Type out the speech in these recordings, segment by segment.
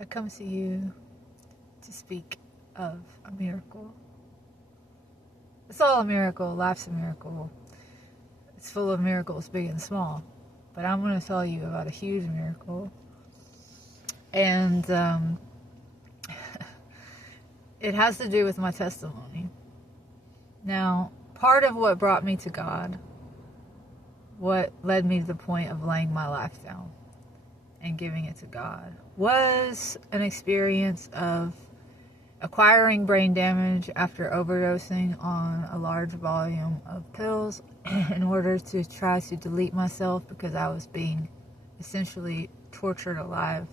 I come to you to speak of a miracle. It's all a miracle. Life's a miracle. It's full of miracles, big and small. But I'm going to tell you about a huge miracle. And it has to do with my testimony. Now, part of what brought me to God, what led me to the point of laying my life down and giving it to God, was an experience of acquiring brain damage after overdosing on a large volume of pills in order to try to delete myself because I was being essentially tortured alive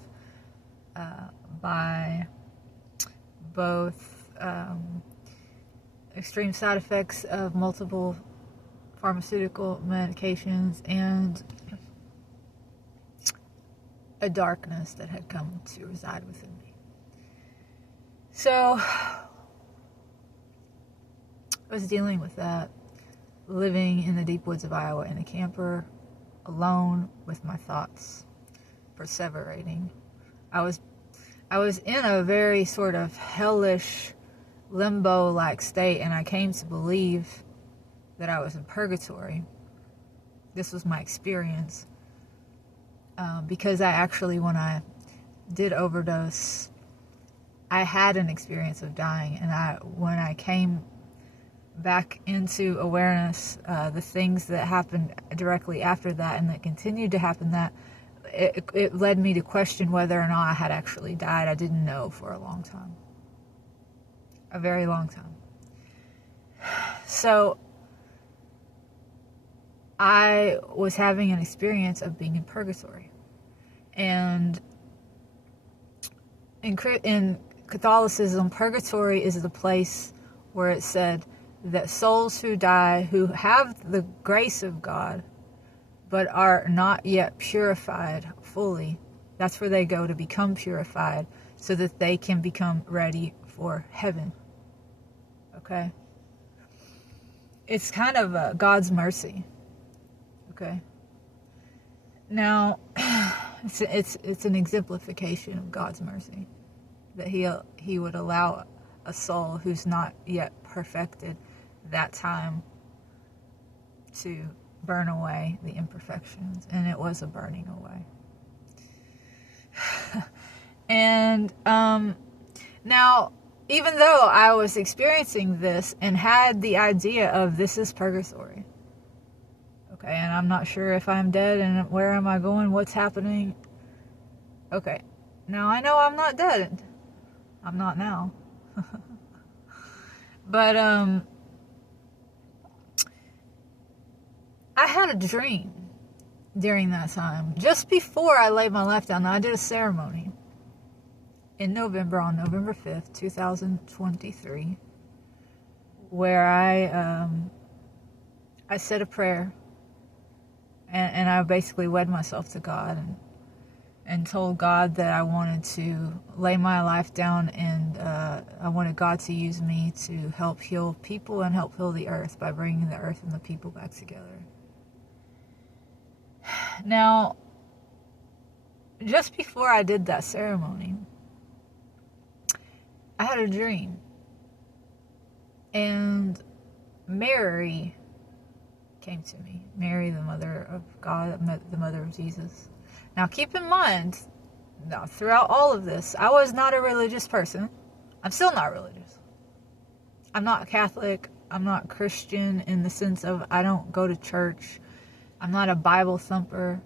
by both extreme side effects of multiple pharmaceutical medications and a darkness that had come to reside within me. So I was dealing with that, living in the deep woods of Iowa in a camper, alone with my thoughts, perseverating. I was in a very sort of hellish limbo-like state, and I came to believe that I was in purgatory. This was my experience. Because I actually, when I did overdose, I had an experience of dying, and when I came back into awareness, the things that happened directly after that and that continued to happen, that it led me to question whether or not I had actually died. I didn't know for a long time. A very long time. So I was having an experience of being in purgatory. And in Catholicism, purgatory is the place where it said that souls who die, who have the grace of God, but are not yet purified fully, that's where they go to become purified so that they can become ready for heaven. Okay? It's kind of God's mercy. Okay? Now, it's an exemplification of God's mercy, that he would allow a soul who's not yet perfected that time to burn away the imperfections, and it was a burning away. And now, even though I was experiencing this and had the idea of this is purgatory, okay, and I'm not sure if I'm dead and where am I going, what's happening. Okay, now I know I'm not dead. I'm not now. But I had a dream during that time. Just before I laid my life down, I did a ceremony in November, on November 5th, 2023, where I said a prayer. And I basically wed myself to God and told God that I wanted to lay my life down, and I wanted God to use me to help heal people and help heal the earth by bringing the earth and the people back together. Now, just before I did that ceremony, I had a dream. And Mary came to me. Mary, the mother of God, the mother of Jesus. Now, keep in mind, now, throughout all of this, I was not a religious person. I'm still not religious. I'm not Catholic. I'm not Christian in the sense of I don't go to church. I'm not a Bible thumper.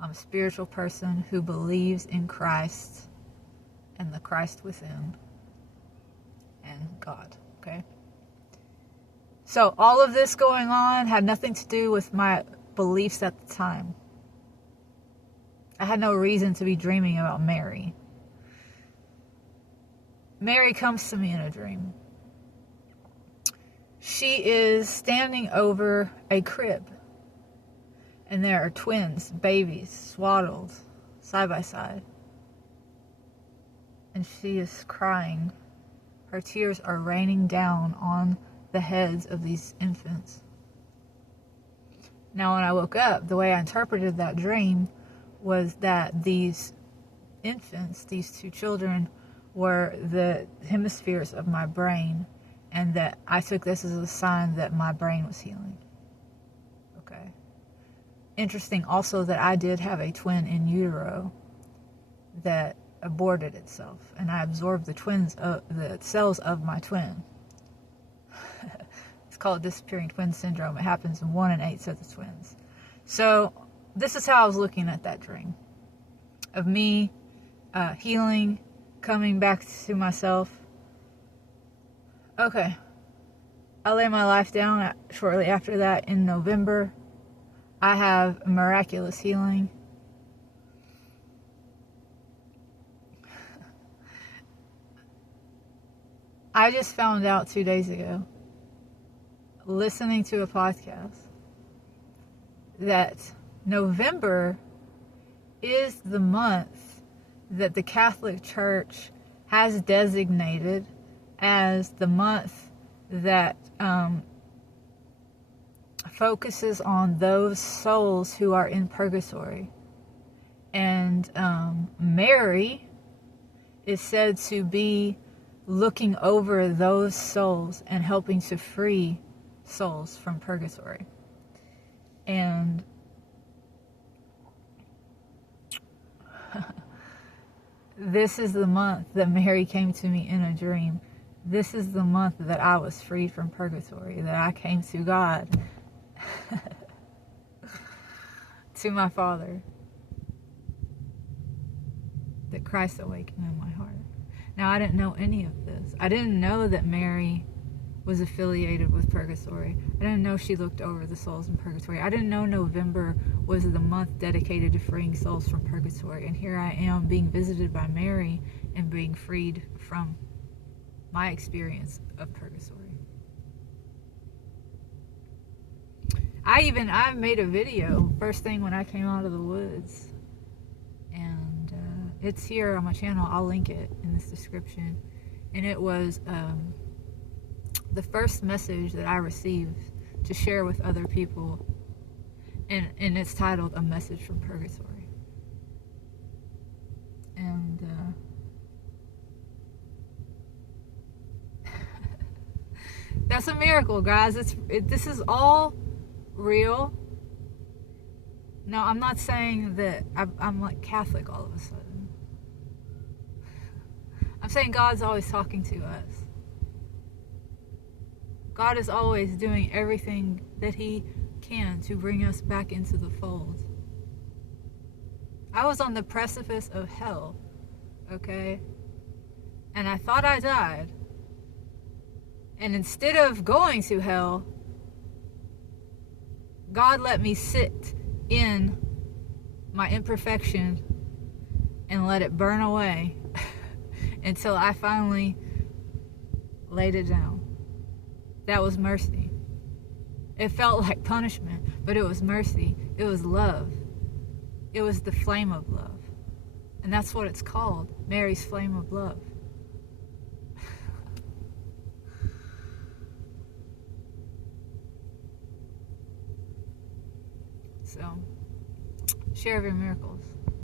I'm a spiritual person who believes in Christ and the Christ within and God, okay? So all of this going on had nothing to do with my beliefs at the time. I had no reason to be dreaming about Mary. Mary comes to me in a dream. She is standing over a crib. And there are twins, babies, swaddled, side by side. And she is crying. Her tears are raining down on the heads of these infants. Now, when I woke up, the way I interpreted that dream was that these infants, these two children, were the hemispheres of my brain, and that I took this as a sign that my brain was healing. Okay. Interesting also that I did have a twin in utero that aborted itself, and I absorbed the cells of my twin. It's called disappearing twin syndrome. It happens in 1 in 8 sets of twins. So this is how I was looking at that dream of me healing, coming back to myself. Okay. I lay my life down shortly after that in November. I have miraculous healing. I just found out 2 days ago, listening to a podcast, that November is the month that the Catholic Church has designated as the month that focuses on those souls who are in purgatory. And Mary is said to be looking over those souls and helping to free souls from purgatory. And this is the month that Mary came to me in a dream. This is the month that I was freed from purgatory, that I came to God, to my Father, that Christ awakened in my heart. Now, I didn't know any of this. I didn't know that Mary was affiliated with purgatory. I didn't know she looked over the souls in purgatory. I didn't know November was the month dedicated to freeing souls from purgatory. And here I am being visited by Mary and being freed from my experience of purgatory. I made a video first thing when I came out of the woods, and it's here on my channel. I'll link it in this description. And it was the first message that I received to share with other people, and it's titled A Message from Purgatory. And that's a miracle, guys. This is all real. No, I'm not saying that I'm like Catholic all of a sudden. I'm saying God's always talking to us. God is always doing everything that He can to bring us back into the fold. I was on the precipice of hell, okay? And I thought I died. And instead of going to hell, God let me sit in my imperfection and let it burn away until I finally laid it down. That was mercy. It felt like punishment, but it was mercy. It was love. It was the flame of love. And that's what it's called, Mary's flame of love. So, share your miracles.